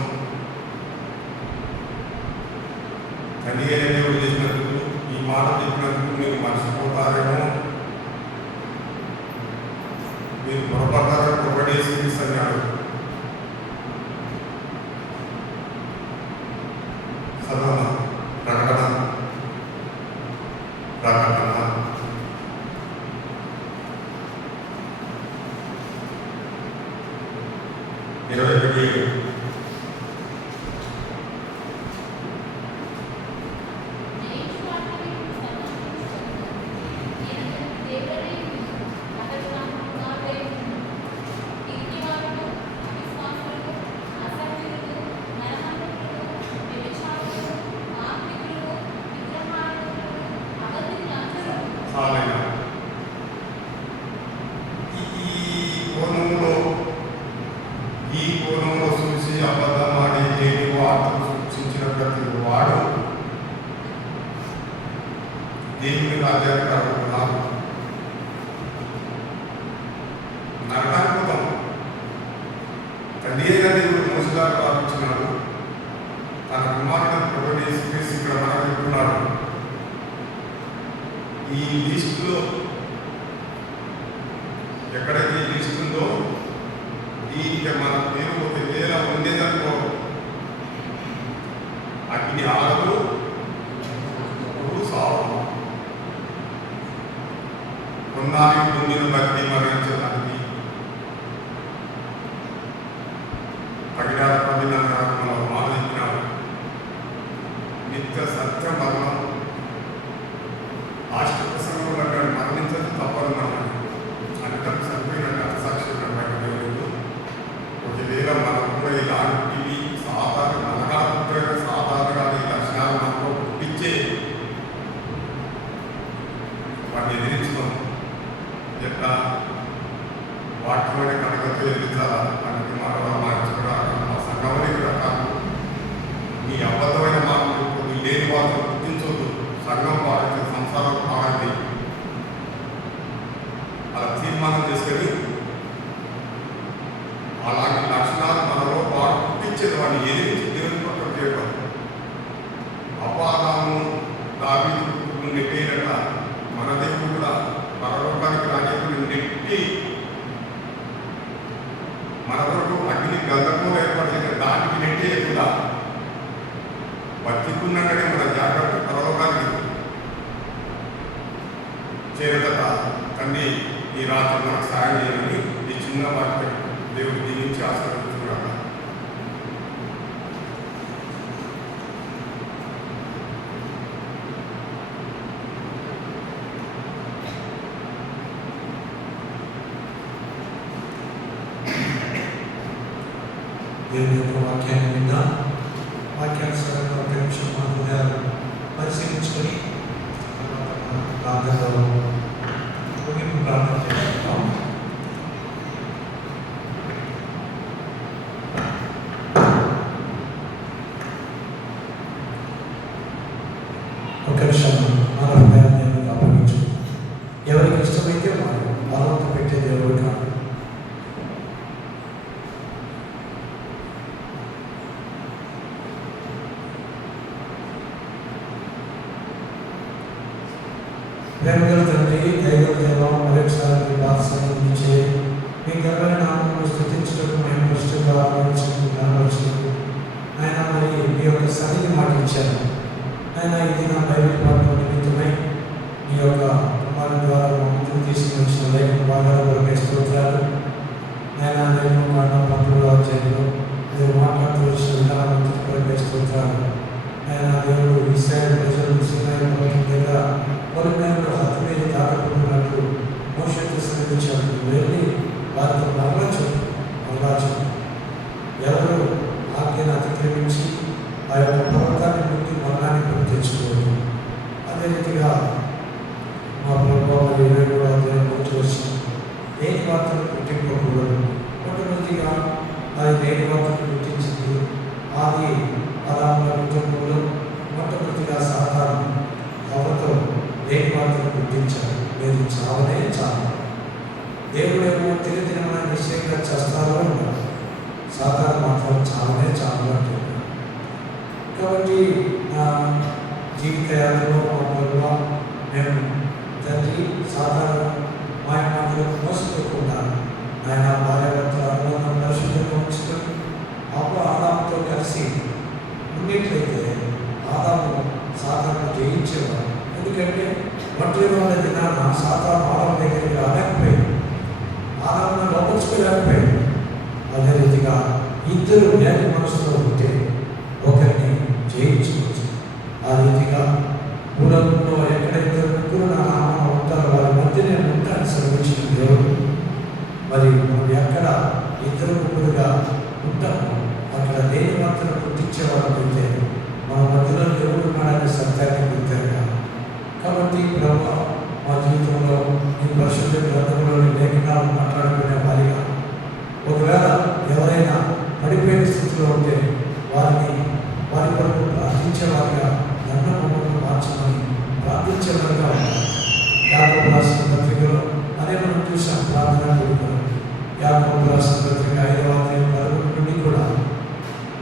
కనిగైన దేవుడు చేసినందుకు, ఈ మాట చెప్పినందుకు మీరు మర్చిపోతారేమో, మీరు పొరపడ్డారో పొరపడేసి అన్నాడు. సదన ప్రకటన 21. ఈ కోణంలో చూసి అబద్ధమాడి లేని వార్తను సూచించిన ప్రతి వాడు దేవుని రాజ్యానికి అడుగుతున్నారు. నరకాత్మకం తండ్రిగా దేవుడు మోసగా ప్రార్థించినాడు. తన కుమారుడు ప్రవేశించి ఇక్కడ మనకున్నాడు. ఈ లిస్టులో ఎక్కడైతే ఈ లిస్ట్ ఉందో దీనికి మన పేరు ఒక వేల ఉండేదనుకో, అగ్ని ఆగదు, సాగు కొన్నాళ్ళు పొందిన భక్తి మరణించడానికి పగిడాల పొందిన ఆలోచించినాడు. నిత్య సత్య మరణం ఆశ్చర్యసంలో పడ్డాడు. మరణించదు తప్పనున్నాడు. అంటే చనిపోయినట్టు అసాక్షి దేవుడు. ఒకవేళ మనం కూడా ఇలాంటివి సాధారణ నరకాత్మక సాధారణంగా ఈ లక్షణాలు మనకు పుట్టించే వాటిని ఎదిరించుకోం. ఎట్లా వాటిలోనే కనుకతో ఎదిరించాలా అంటే మా సంఘమని రకాలు మీ అబద్ధమైన మాటలు మీ లేని వాళ్ళను గుర్తించవద్దు. సంఘం పాడైతే సంసారం పాడైతే అలా తీర్మానం చేసుకొని అలాంటి లక్షణాలు మనలో వాడు పుట్టించేది వాడిని ఎదిరించి దేవుని పట్ల చేయడం. అపాదాము దావీదు నెట్టేయట మన దేవుడు కూడా పరలోకానికి రాజేకుడు నెట్టి మన వరకు అగ్ని గంధకం ఏర్పడితే దానికి నెట్టే కూడా బతికున్నాడనే మన జాగ్రత్త పరలోకానికి చేరదట తండ్రి ఈ రాత్రి మనకు సాయం చేయని ఈ చిన్న వాక్యం దేవుడు దీవించి ఆశీర్వదించుకున్నాడు. దేవుని యొక్క వాక్యాన్ని విన్నా వాక్యానుసారంగా ఒక నిమిషం మన హృదయాలు పరిశీలించుకొని ప్రార్థనలో ముగింపు ప్రార్థన చేసుకుంటాం. ఒక నిమిషం మన హృదయాన్ని గమనించు. ఎవరికి ఇష్టమైతే వారు బలవంత పెట్టే దేవుడు కాదు. ప్రేమగల తండ్రి, దైవ దేవం, మరొకసారి మీ వాత్సల్యం నుంచి మీ ఘనమైన నామమును స్తుతించడం మేము కష్టంగా ఆలోచించడం ఆయన మరి మీ యొక్క సన్నిధి మాట ఇచ్చారు. ఆయన ఇది నా బైబిల్ పాఠం నిమిత్తమై మీ యొక్క కుమారుని ద్వారా ముందుకు తీసుకుని వచ్చిన లేఖన భాగాల వరకు స్తోత్రాలు. ఆయన నేను కారణం 19వ అధ్యాయంలో మీరు మాట్లాడుతూ వచ్చిన విధానం వరకు స్తోత్రాలు. ఆయన దేవుడు ఇశ్రాయేలు ప్రజలు సీనాయి పర్వతం దగ్గర పొలిమేరలో హద్దు మీద దాటుకుంటున్నట్లు మోషేతో శ్రమించాడు. వెళ్ళి వారితో మరలాచు ఎవరు ఆజ్ఞను అతిక్రమించి ఆ యొక్క పర్వతాన్ని ముట్టి మరణాన్ని కొని తెచ్చుకోవద్దు. అదే రీతిగా మా ప్రభుత్వం 23వ అధ్యాయంలో చూసి దేని వార్తను పుట్టింపకూడదు. మొట్టమొదటిగా అది దేని వార్తను పుట్టించింది. ఆది అదాముల కుటుంబంలో మొట్టమొదటిగా సాతాను హవ్వతో దేని వార్తను పుట్టించాడు. మీరు చావనే చావు. దేవుడేమో తిరిగిన నిశ్చయంగా చేస్తారో ఉన్నారు. సాతాను మాత్రం చావనే చావు అంటున్నారు. కాబట్టి నా జీవిత యాత్రలో మా మేము తండ్రి సాధారణ మాయ మాటలు మోసపోకుండా ఆయన భార్యాభర్త అనుబంధం పరిశుద్ధంగా ఉంచుకొని అప్పుడు ఆదాముతో కలిసి ఉన్నట్లయితే ఆదాము సాతాను జయించేవాడు. ఎందుకంటే ఒంటరిగా ఉన్న దినాన సాతాను ఆదాము దగ్గరికి రాలేకపోయాడు, ఆదామును లోపరుచుకోలేకపోయాడు. అదే రీతిగా ఇద్దరు నేటి మనసులో ఉంటే ఒకరిని జయించుకోవచ్చు. ఆ రీతిగా పూర్వంలో ఎక్కడైతే ముగ్గురు నా నామం ఉంటారో వారి మధ్య నేను ఉంటాను శ్రమించిన దేవుడు. మరి మనం ఎక్కడ ఇద్దరు ముగ్గురుగా ఉంటాము అక్కడ దేని మాత్రం పుట్టించేవాళ్ళైతే మన మధ్యలో దేవుడు ఉన్నాడని సత్యాన్ని గుర్తారు. కాబట్టి ప్రభు మా జీవితంలో ఈ పరిశుద్ధ గ్రంథంలోని లేఖనాలు మాట్లాడుకునే వారిగా ఒకవేళ ఎవరైనా పడిపోయిన స్థితిలో ఉంటే వారి కొరకు ప్రార్థించేవారిగా నన్ను మమ్మల్ని మార్చమని ప్రార్థించేవారిగా ఉన్నారు. యాకోబు రాసిన పత్రికలో అదే మనం చూసాం. ప్రార్థన కోరుకున్నాం. యాకోబు రాసిన పత్రిక 5వ అధ్యాయం 11 నుండి కూడా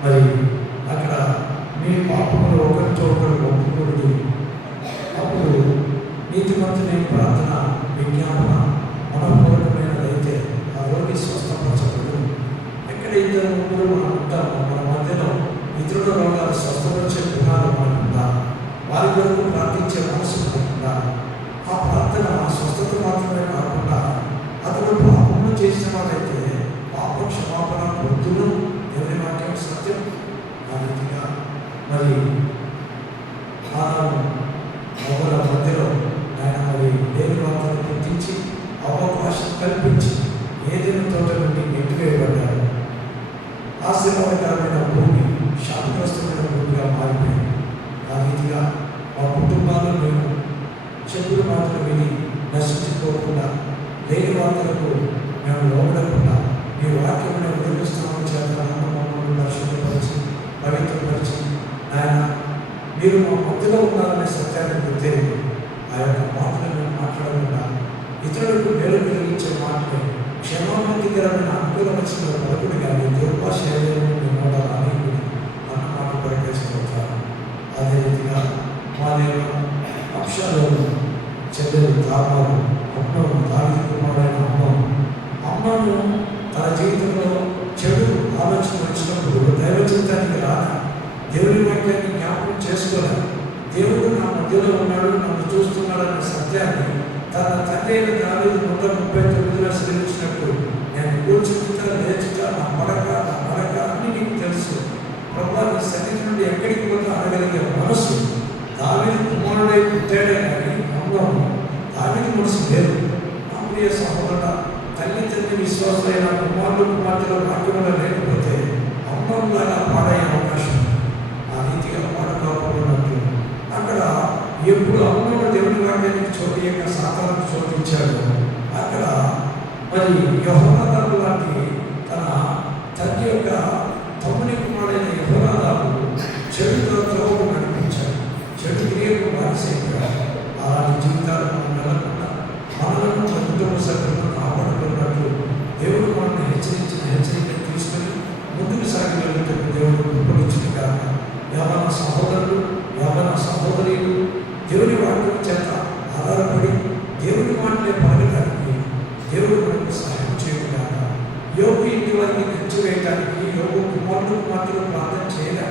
మరి అక్కడ మీ పాపములు ఒకరితో ఒకరు ఒప్పుకోండి, అప్పుడు నీతిమంతుని ప్రార్థన విజ్ఞాపన మనపూర్వకమైనదైతే ఆ రోగి స్వస్థపరచబడు. ఎక్కడ ఇద్దరు ముగ్గురు మనం ఉంటామో మన మధ్యలో ఇతరుల రోగాలు స్వస్థపరిచే గుణాలు మనకుందా, వారి కొరకు ప్రార్థించే మనసు మనకుందా, ఆ ప్రార్థన స్వస్థత మాత్రమే కాకుండా అతను పాపములు చేసిన వారైతే పాప క్షమాపణ పొద్దును దేవుని వాక్యం సత్యం. ఆ రీతిగా మరి ఆదాము హవ్వల మధ్యలో ఆయన మరి దేవుని వార్తను గుర్తించి అవకాశం కల్పించి ఏదైనా తోట నుండి నెట్టివేయబడ్డారు. ఆశీర్వాదకరమైన భూమి శాపగ్రస్తమైన భూమిగా మారిపోయింది. ఆ రీతిగా మా కుటుంబాల్లో మేము చెప్పుడు మాటలు విని నశించుకోకుండా లేని వార్తలకు మేము లోపడకుండా మీ వాక్యమైన వినిపిస్తున్నాము చేత మమ్మల్ని పరిశుద్ధపరిచి పవిత్రపరిచి ఆయన మీరు మా మధ్యలో ఉన్నారనే సత్యాన్ని గుర్తెరిగి ఆ యొక్క మాటలను మేము మాట్లాడకుండా ఇతరులకు మేలు కలిగించే మాటలు క్షేమాభివృద్ధికరమైన అనుకూలమైన పలుకుడు కానీ దుర్భాష అని అన్న మాట ప్రకటిస్తుంటారు. అదే రీతిగా మా అంశాలు చెల్లెలు తామారు అమ్మను దావీదు కుమారుడైన అమ్మను తన జీవితంలో చెడు ఆలోచన వచ్చినప్పుడు దైవ జీవితానికి రాని దేవుని వాక్యాన్ని జ్ఞాపకం చేసుకోలేదు. దేవుడు నా మధ్యలో ఉన్నాడు, నన్ను చూస్తున్నాడనే సత్యాన్ని తన తండ్రి అయిన దావీదు 139 శ్రమించినట్టు నేను కూర్చుంటా లేచుట నా పడక అన్ని నీకు తెలుసు. ప్రభా నీ సన్నిధి నుండి ఎక్కడికి పోతా అనగలిగే మనసు దావీదు కుమారుడై పుట్టాడే కానీ అమ్నోను దావీదు మనసు లేదు. నా ప్రియ సహోదరుడ, తల్లి తండ్రి విశ్వాసులైన కుమారుడు కుమార్తెల వాక్యంలో లేకపోతే అమ్నోనులాగా పాడయ్యే అవకాశం ఉంది. ఆ రీతిగా పాడుకోకపోయినట్టు అక్కడ ఎప్పుడు అమ్నోను దేవుని వాక్యానికి చోటు యొక్క సాతాను చోటించాడు. అక్కడ మరి యెహోనాదాబు లాంటి తన తండ్రి యొక్క తమ్ముని కుమారుడైన యెహోనాదాబు చెడుతో త్రోవకు నడిపించాడు. చెడు క్రియకు బానిసైపోయాడు. అలాంటి జీవితాలు మనం వెళ్ళకుండా మనలను మన కుటుంబ సభ్యులను కాపాడుకున్నట్లు దేవుడు మనల్ని హెచ్చరిక తీసుకొని ముందుకు సాగి వెళ్తున్న దేవుడు కృపణించును కాక. యవ్వన సహోదరులు యవ్వన సహోదరులు దేవుని వాక్యం చేత ఆధారపడి దేవుని మాటలే పలకడానికి దేవుడు మనకు సహాయం చేయకుండా. యోగు ఇంటి వారిని తెచ్చివేయడానికి యోగు కుమారుడు కుమార్తెలు ప్రార్థన చేయగా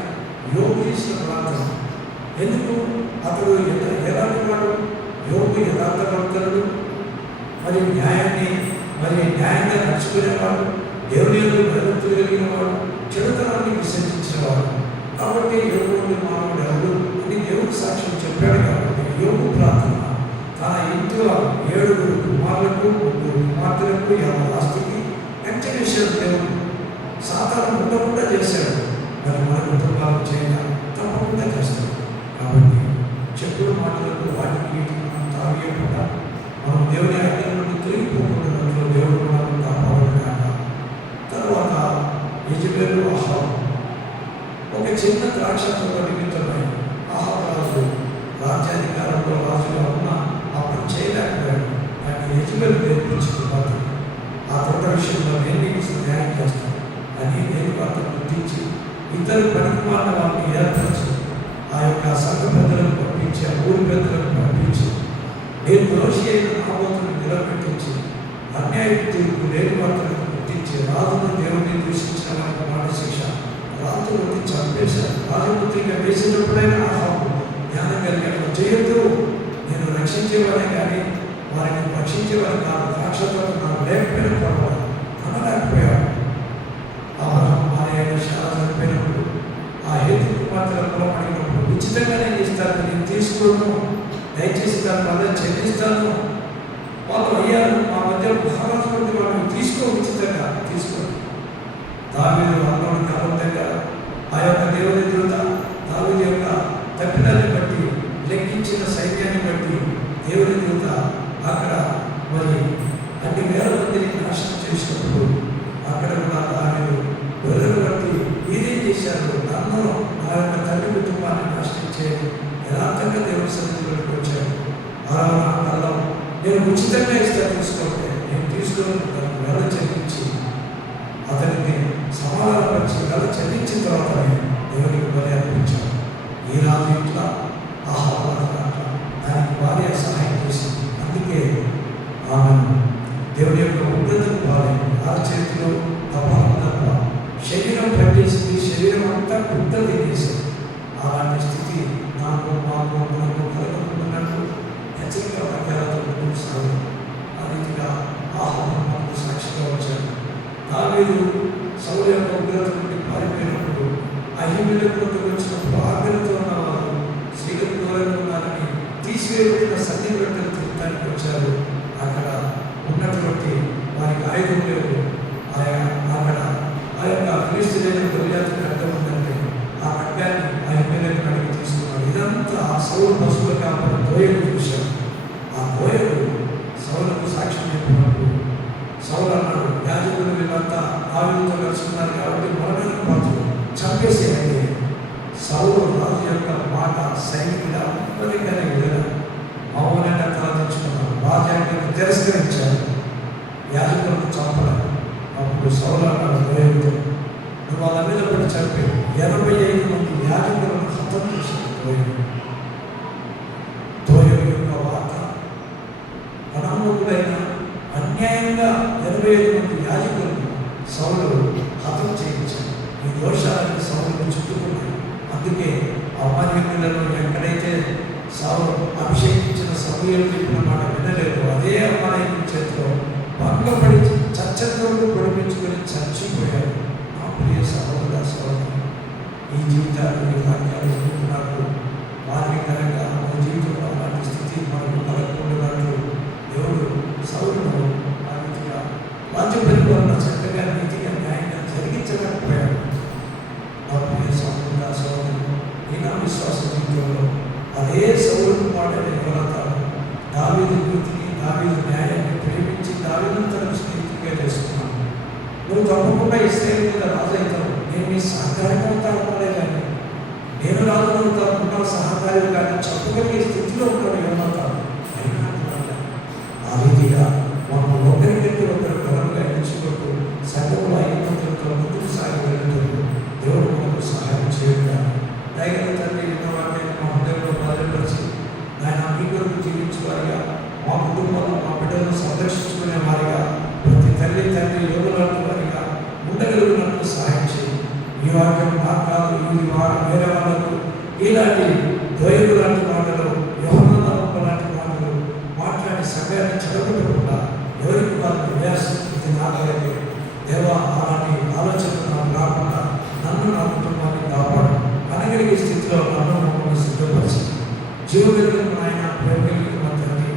యోగు చేసిన ప్రార్థన ఎందుకు? అతడు ఎలాంటి వాడు? యోగు యథార్థవంతుడు, మరి న్యాయంగా నడుచుకునేవాడు, దేవుని భయభక్తులు కలిగిన వాడు, చెడుతనాన్ని విసర్జించినవాడు. కాబట్టి యోగుని మానవుడు ఎవరు అని దేవుడు సాక్ష్యం చెప్పాడు. కాబట్టి యోగు ప్రార్థన తన ఇంటిలో 7 కుమారులకు 3 కుమార్తెలకు 50 ఆస్తికి మంచి విషయం దేవుడు సాతాను ఉండకుండా చేశాడు. మరి మన కుటుంబాలు చేయగా తప్పకుండా చేస్తాడు. కాబట్టి చెప్పుడు మాటలకు వాటికి మనం తాగేయకుండా మనం దేవుని ఆజ్ఞల నుండి తొలగిపోకుండా దేవుడు మనల్ని కాపాడుకున్నాక. తర్వాత యెజెబెలు అహాబు ఒక చిన్న ద్రాక్ష తోట నిమిత్తమై అహాబు రాజు రాజ్యాధికారంలో రాజుగా ఉన్న ఆ పని చేయలేకపోయాడు. కానీ యెజెబెలు నేర్పించిన బాధ్యత ఆ తోట విషయంలో నేను నీకు న్యాయం చేస్తాను అని నేను అతను గుర్తించి ఇద్దరు పనికిమాలిన వాళ్ళని ఏర్పరిచి ఆ యొక్క సంఘ పెద్దలను పంపించి ఆ ఊరి పెద్దలను పంపించి నేను దోషి అయిన నాబోతును నిలబెట్టించి అన్యాయ తీర్పు లేని వార్తలను గుర్తించి రాజును దేవుడిని దూషించిన వారికి మాట శిక్ష రాజుని చంపేశారు. రాజపుత్రిగా వేసినప్పుడైనా అహాబు జ్ఞానం కలిగిన చేయొద్దు, నేను రక్షించేవాడిని కానీ వారిని రక్షించేవాడిని కాదు, ద్రాక్షతో నాకు లేకపోయిన పర్వాలేదు అనలేకపోయాడు. అబ్రహాము భార్య శారా చనిపోయినప్పుడు ఆ హేతు కుమార్తెల పొలం అడిగినప్పుడు ఉచితంగానే ఇస్తాను, నేను తీసుకోను, దయచేసి దాని వల్ల చెల్లిస్తాను. వాళ్ళు అయ్యారు మా మధ్య మహారాజు వాళ్ళు తీసుకో, ఉచితంగా తీసుకోండి. దావీదు అన్నోడికి అబద్ధంగా ఆ యొక్క దేవుని దూత దావీదు యొక్క తప్పిదాన్ని బట్టి లెక్కించిన సైన్యాన్ని బట్టి దేవుని దూత అక్కడ మరి అన్ని వేల మందిని నాశనం చేసినప్పుడు అక్కడ కూడా దావీదు గొర్రెలు బట్టి మీరేం చేశారు, నన్ను నా యొక్క తండ్రి కుటుంబాన్ని నాశనం చేయాలి యథార్థంగా దేవుని సన్నిధిలోకి వచ్చాడు. అలా నేను ఉచితంగా ఇస్తాను, తీసుకోండి, నేను తీసుకొని దాన్ని వేల చెల్లించి అతనికి సమాధానపరిచి వేల చెల్లించిన తర్వాత దేవునికి బలి అర్పించాడు. ఈ రాజు ఇట్లా దానికి భార్య సహాయం చేసింది. అందుకే ఆమెను దేవుని యొక్క ఉగ్రతకు పాలైంది. ఆ చేతిలో తప్ప శరీరం పట్టేసింది, శరీరం అంతా గుడ్డ తినేసింది. అలాంటి స్థితి నాకు మాకు మనకు కలగకుండాన్నట్టు హెచ్చరిక వాక్యాలతో ముందుకు సాగు. ఆ రీతిగా ఆహారం మనకు సాక్షిగా వచ్చాడు. దావీదు సౌలు యొక్క ఉగ్రత నుండి పారిపోయినప్పుడు అహిమేలెకుతో వచ్చినప్పుడు ఆజ్ఞలతో ఉన్న వారు స్త్రీలకు దూరంగా ఉన్నారని తీసివేయబడిన సన్నివేటలు తీర్థానికి వచ్చారు. అక్కడ ఉన్నటువంటి వారికి ఆయుధం లేవు. అక్కడ ఆ యొక్క క్రీస్తులైన గొల్యాతుకి అర్థం ఉందంటే ఆ ఖడ్గాన్ని అహిమేలకు అడిగి తీసుకున్నాడు. ఇదంతా సౌలు పశువుల కాపాడు దోయలు చూశాడు. ఆ దోయలు సౌలకు సాక్ష్యం చెప్పినప్పుడు సౌలు అన్నాడు, యాజకులు వీళ్ళంతా దావీదుతో కలుసుకున్నారు కాబట్టి మరణానికి పాత్రలు చంపేసేయండి. సౌలు రాజు యొక్క మాట సైనికుడు అప్పటికనే వెళ్ళారు. మౌనంగా తలదించుకున్నారు. రాజ్యాన్ని తిరస్కరించారు. యాజకులను చంపలేదు. అప్పుడు సౌలు అన్నాడు దోయలతో, నువ్వు వాళ్ళ మీద పడి చంపి 85 మంది యాజకులను హతం చేశాడు. దోయలు యొక్క వార్త అనమ్మకుడైన అన్యాయంగా 85 మంది యాజకులను సౌలు హతం చేయించాడు. ఈ దోషాలను సౌలు చుట్టుకున్నాడు. అందుకే అమాన్యులను ఎక్కడైతే సౌలు అభిషేకించిన సమూయేలు చెప్పిన మాట వినలేదు. అదే అమ్మాయి చేతిలో భంగపడి చచ్చంతో పొడిపించుకొని చచ్చిపోయారు. నా ప్రియ సహోదర సహోదరు, ఈ జీవితాలు ఈ వాక్యాలు నాకు మార్మికరంగా మన జీవితంలో అలాంటి స్థితి మనకు కలగకూడదు. దేవుడు సౌలును ఆ రీతిగా రాజ్య పరిపాలన చక్కగా నీతిగా న్యాయంగా జరిగించలేకపోయాడు. నా ప్రియ సహోదర సహోదరు, ఈ నా విశ్వాస జీవితంలో అదే సౌలు మాటలు ఎవరతారు. దావీదు నీతిని, దావీదు న్యాయాన్ని ప్రేమించి దావీదును తన స్నేహితుడిగా చేసుకున్నాను. నువ్వు తప్పకుండా ఇస్రాయేలు మీద రాజు అవుతావు, నేను నీ సహకారం అవుతాను కానీ నేను రాజు అవుతాను సహకారం కానీ చెప్పగలిగే స్థితిలో ఉంటాడు ఏమవుతాను. ఆ రీతిగా మనం ఒకరికంటే ఒకరు బలంగా ఎంచుకుంటూ సంఘంలో ఐక్యతతో ముందుకు సాగి వెళ్ళటం దేవుడు మనకు సహాయం చేయడం. దయగల తండ్రి వారిని మా హృదయంలో బలపరిచి ఆయన మీ కొరకు జీవించేవారిగా, మా కుటుంబంలో మా బిడ్డలను సంరక్షించుకునే వారిగా, ప్రతి తల్లి తండ్రి యోగులాంటి వారిగా ఉండగలిగినట్టు సహాయం చేయి. ఈ వాక్యం కాదు, ఈ వేరే వాళ్ళకు ఇలాంటి ద్వైలు లాంటి మాటలు, యోహన్నాను లాంటి మాటలు మాట్లాడి సమయాన్ని చెడగొట్టకుండా ఎవరికి వారిని ఇది నాగలిగే దేవా అలాంటి ఆలోచనలు నాకు రాకుండా నన్ను నా కుటుంబాన్ని కాపాడు. అనగలిగే స్థితిలో నన్ను మమ్మల్ని సిద్ధపరిచి జీవగలిగిన ఆయన ప్రేమ కలిగిన మా తండ్రి,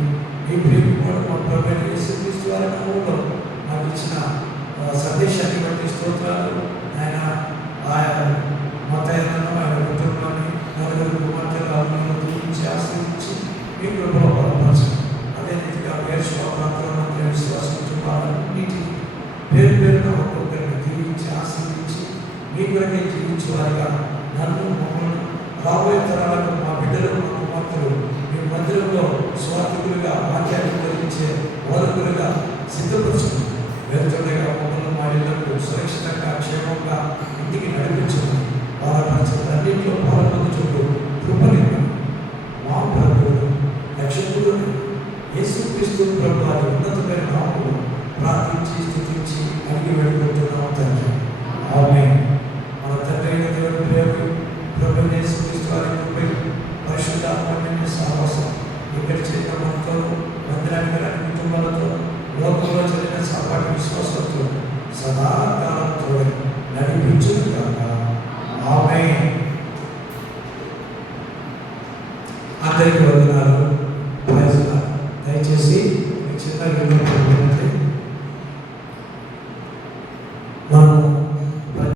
ఈ ప్రేమ కూడా మా ప్రభువైన యేసుక్రీస్తు వారి నామములో నాకు ఇచ్చిన సందేశాన్ని బట్టి స్తోత్రాలు. ఆయన మతయాలను ఆయన కుటుంబాన్ని నలుగురు కుమార్తెలను దీవించి ఆశ్రయించి మీ కృపలో బలపరచండి. అదే రీతిగా వేర్ష ప్రాంతంలో విశ్వాస కుటుంబాలన్నింటినీ పేరు పేరున ఒక్కొక్కరిని దీవించి ఆశ్రయించి మీ కొరకే జీవించేవారిగా నన్ను మమ్మల్ని రాబోయే తరాలకు మా బిడ్డలు మా కుమార్తెలు మీ మందిరంలో స్వార్థకులుగా వాక్యాన్ని బోధించే బోధకులుగా సిద్ధపరచుకుని వెళ్తుండగా మమ్మల్ని మా ఇళ్లకు సురక్షితంగా క్షేమంగా ఇంటికి నడిపించండి. అన్నింటిలో పాల్పొందుచుంటూ కృపనివ్వండి. మా ప్రభువును రక్షకుడు యేసుక్రీస్తు ప్రభు వారి ఉన్నతమైన నామములో ప్రార్థించి స్తుతించి అడిగి వెళ్ళిపోతున్నాం తండ్రి. ఆమేన్. మన తండ్రి అయిన దేవుని ప్రేమ, ప్రభువైన యేసుక్రీస్తు వారి కృప, పరిశుద్ధాత్మ సహవాసం ఇక్కడ చేసిన మనతో మందిరానికి రాని కుటుంబాలతో లోకంలో జరిగిన సాపాటి విశ్వాసంతో సదాకాలంతో నడిపించును కాక. ఆమేన్. అందరికీ వందనాలు. దయచేసి చిన్న